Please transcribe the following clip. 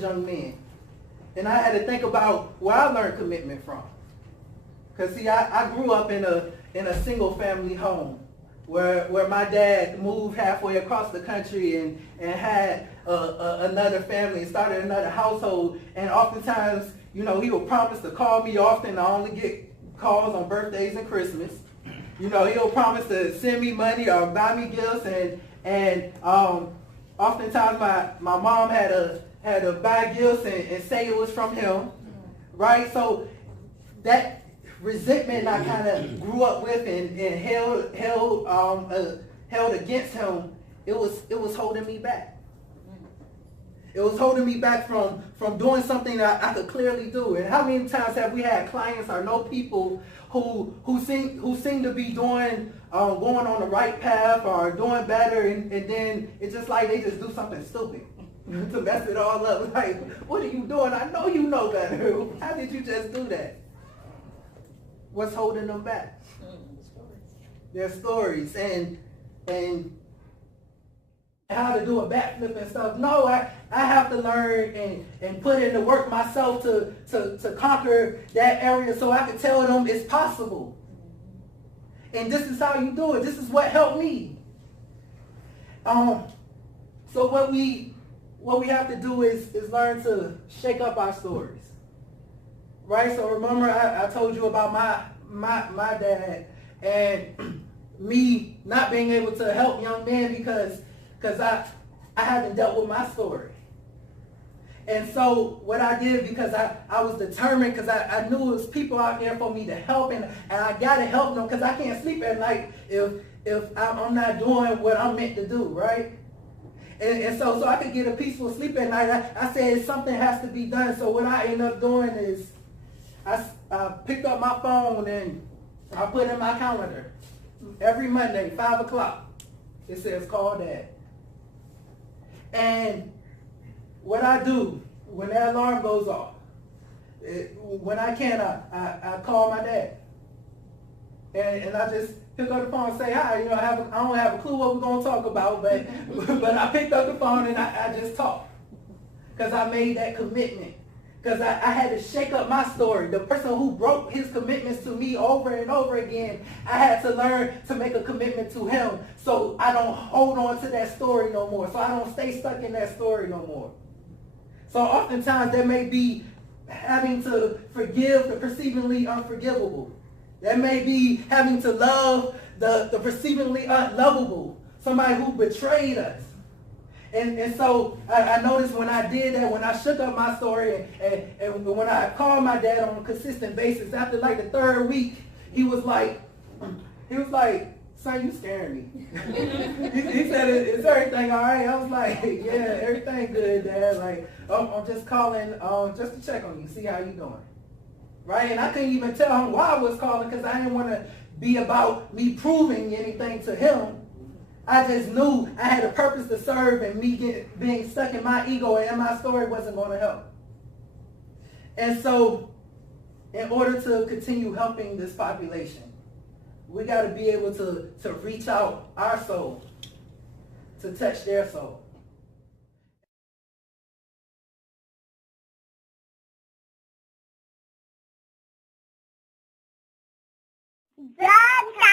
young men. And I had to think about where I learned commitment from. Because see, I grew up in a single family home where my dad moved halfway across the country and had another family, started another household, and oftentimes, he would promise to call me often. I only get calls on birthdays and Christmas. He'll promise to send me money or buy me gifts, and oftentimes my mom had to buy gifts and say it was from him, right? So that resentment I kind of grew up with and held against him, it was holding me back. It was holding me back from doing something that I could clearly do. And how many times have we had clients or know people who seem to be going on the right path or doing better, and then it's just like they just do something stupid to mess it all up. Like, what are you doing? I know you know better. How did you just do that? What's holding them back? Their stories and how to do a backflip and stuff. No, I have to learn and put in the work myself to conquer that area so I can tell them it's possible. And this is how you do it. This is what helped me. So what we have to do is learn to shake up our stories. Right? So remember I told you about my dad and me not being able to help young men because I haven't dealt with my story. And so what I did, because I was determined, because I knew it was people out there for me to help, and I got to help them because I can't sleep at night if I'm not doing what I'm meant to do, right? And so I could get a peaceful sleep at night. I said something has to be done. So what I ended up doing is I picked up my phone and I put in my calendar every Monday, 5 o'clock. It says call Dad. And what I do when that alarm goes off, when I can, I call my dad. And I just pick up the phone and say hi. I don't have a clue what we're going to talk about, but I picked up the phone and I just talked. Because I made that commitment. Because I had to shake up my story. The person who broke his commitments to me over and over again, I had to learn to make a commitment to him so I don't hold on to that story no more. So I don't stay stuck in that story no more. So oftentimes there may be having to forgive the perceivingly unforgivable. There may be having to love the perceivingly unlovable. Somebody who betrayed us. And so I noticed when I did that, when I shook up my story and when I called my dad on a consistent basis, after like the third week, he was like, son, you scaring me. he said, is everything all right? I was like, yeah, everything good, Dad. Like, I'm just calling just to check on you, see how you doing. Right? And I couldn't even tell him why I was calling because I didn't want to be about me proving anything to him. I just knew I had a purpose to serve, and me being stuck in my ego and my story wasn't going to help. And so, in order to continue helping this population, we got to be able to reach out our soul to touch their soul. Dog.com